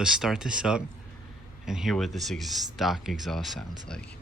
let's start this up and hear what this stock exhaust sounds like.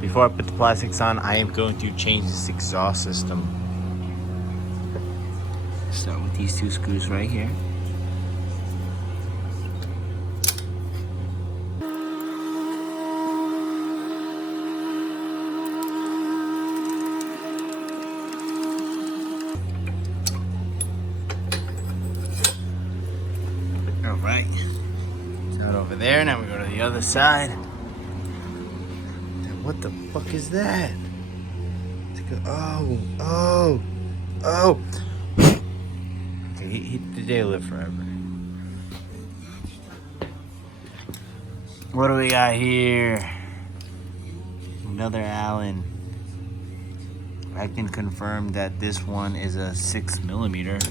Before I put the plastics on, I am going to change this exhaust system. Start with these two screws right here. All right, it's out over there. Now we go to the other side. What the fuck is that? Oh. Okay, they live forever. What do we got here? Another Allen. I can confirm that this one is a 6mm.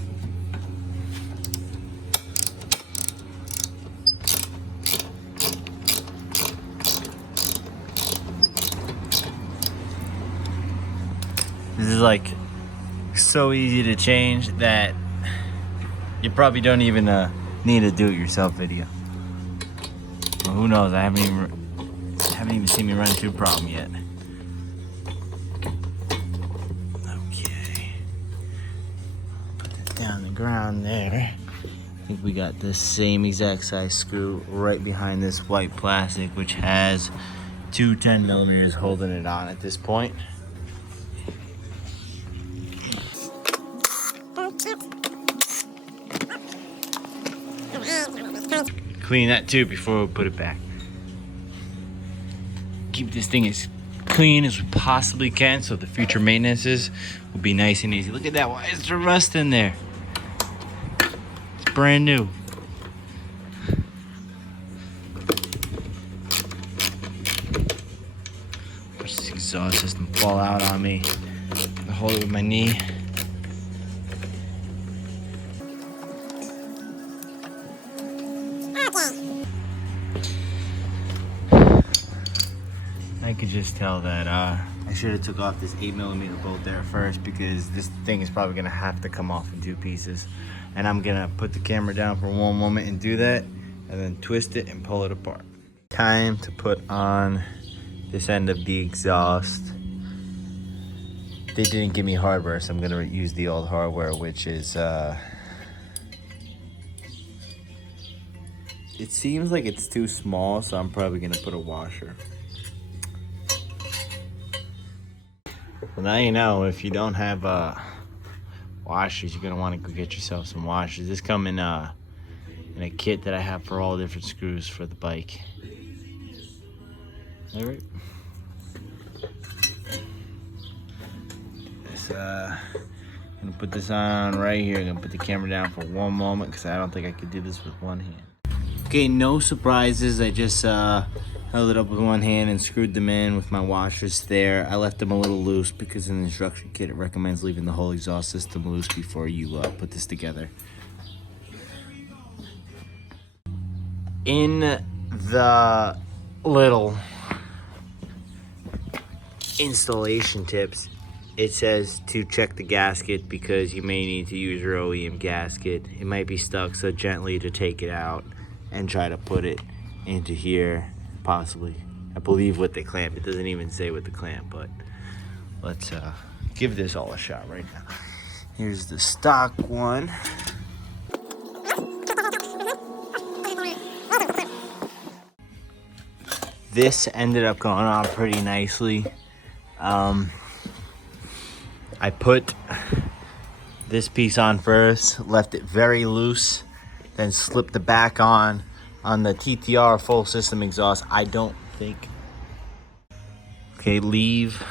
This is like so easy to change that you probably don't even need a do-it-yourself video. Well, who knows? I haven't even seen me run into a problem yet. Okay, put it down the ground there. I think we got the same exact size screw right behind this white plastic, which has two 10mm holding it on at this point. Clean that too before we put it back. Keep this thing as clean as we possibly can so the future maintenances will be nice and easy. Look at that, why is there rust in there? It's brand new. Watch this exhaust system fall out on me. I hold it with my knee. I could just tell that I should have took off this 8mm bolt there first, because this thing is probably gonna have to come off in two pieces. And I'm gonna put the camera down for one moment and do that, and then twist it and pull it apart. Time to put on this end of the exhaust. They didn't give me hardware, so I'm gonna use the old hardware, which is it seems like it's too small, so I'm probably gonna put a washer. Well, now you know, if you don't have washers, you're gonna want to go get yourself some washers. This come in a kit that I have for all different screws for the bike. All right. I'm gonna put this on right here. I'm gonna put the camera down for one moment because I don't think I could do this with one hand. Okay, no surprises. I just held it up with one hand and screwed them in with my washers there. I left them a little loose because in the instruction kit it recommends leaving the whole exhaust system loose before you put this together. In the little installation tips, it says to check the gasket because you may need to use your OEM gasket. It might be stuck, so gently to take it out and try to put it into here, possibly. I believe with the clamp. It doesn't even say with the clamp, but let's give this all a shot right now. Here's the stock one. This ended up going on pretty nicely. I put this piece on first, left it very loose, then slipped the back on the TTR full system exhaust. I don't think. Okay, leave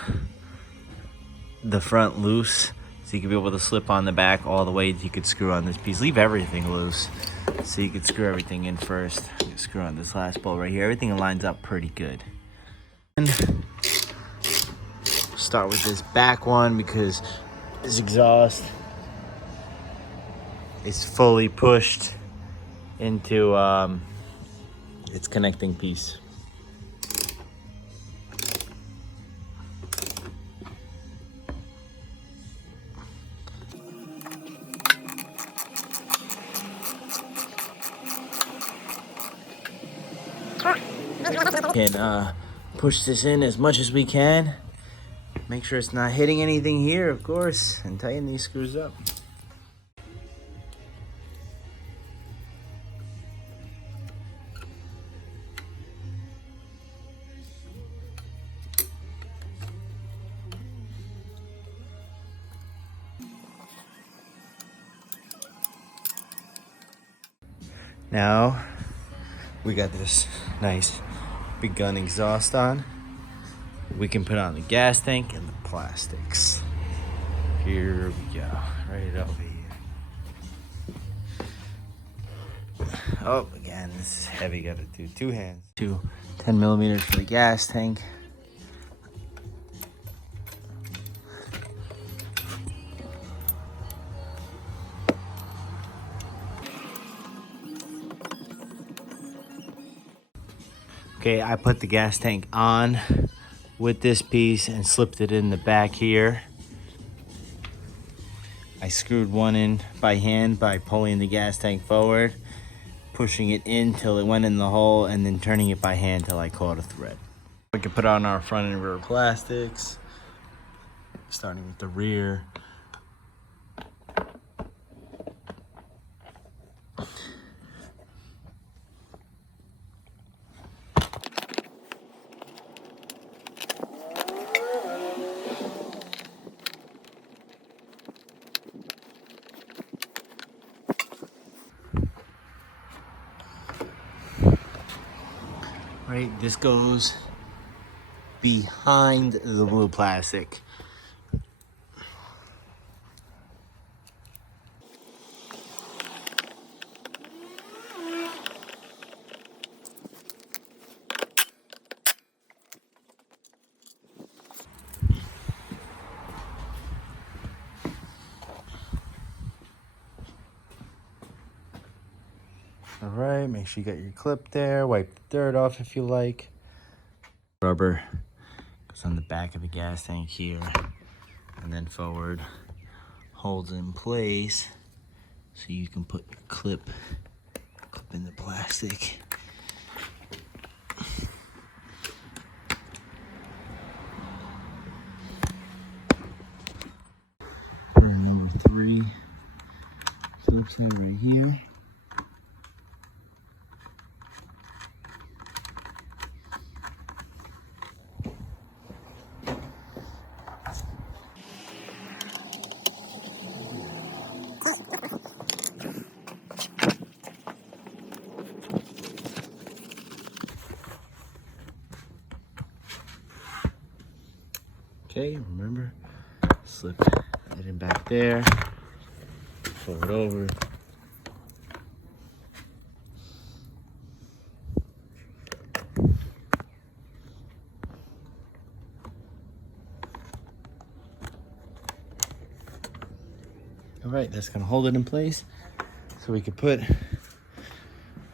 the front loose So you can be able to slip on the back all the way. You could screw on this piece. Leave everything loose. So you could screw everything in first. Screw on this last bolt right here. Everything lines up pretty good. And start with this back one because this exhaust is fully pushed into its connecting piece. Can push this in as much as we can. Make sure it's not hitting anything here, of course, and tighten these screws up. Now we got this nice big gun exhaust on. We can put on the gas tank and the plastics. Here we go, right over here. Oh, again, this is heavy. Gotta do two hands. 10 millimeters for the gas tank. Okay, I put the gas tank on with this piece and slipped it in the back here. I screwed one in by hand by pulling the gas tank forward, pushing it in till it went in the hole, and then turning it by hand till I caught a thread. We can put on our front and rear plastics, starting with the rear. Right, this goes behind the blue plastic. All right, make sure you got your clip there. Wipe the dirt off if you like. Rubber goes on the back of the gas tank here, and then forward holds in place so you can put your clip in the plastic. Number 3 clips that right here. Okay, remember, slip it in back there, fold it over. All right, that's gonna hold it in place. So we could put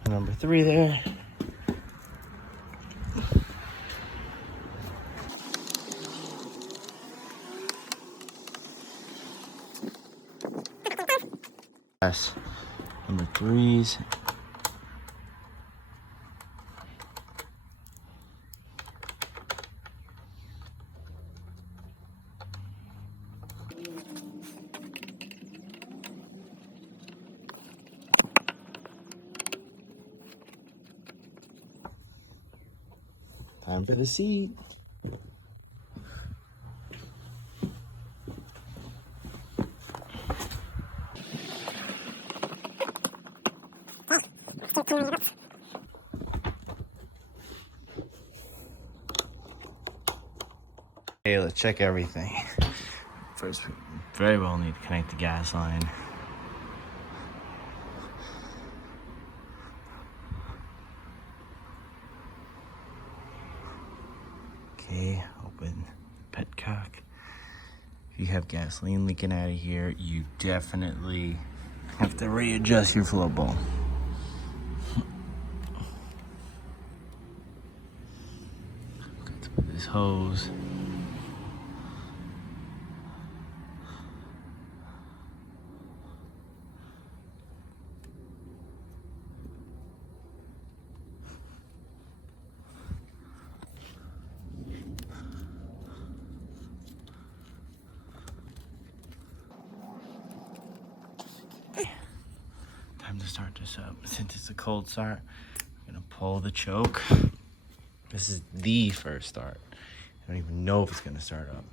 number 3 there. Number 3s. Time for the seat. Okay, let's check everything. First, very well need to connect the gas line. Okay, open petcock. If you have gasoline leaking out of here, you definitely have to readjust your flow ball. Let's put this hose. Time to start this up. Since it's a cold start, I'm gonna pull the choke. This is the first start. I don't even know if it's gonna start up.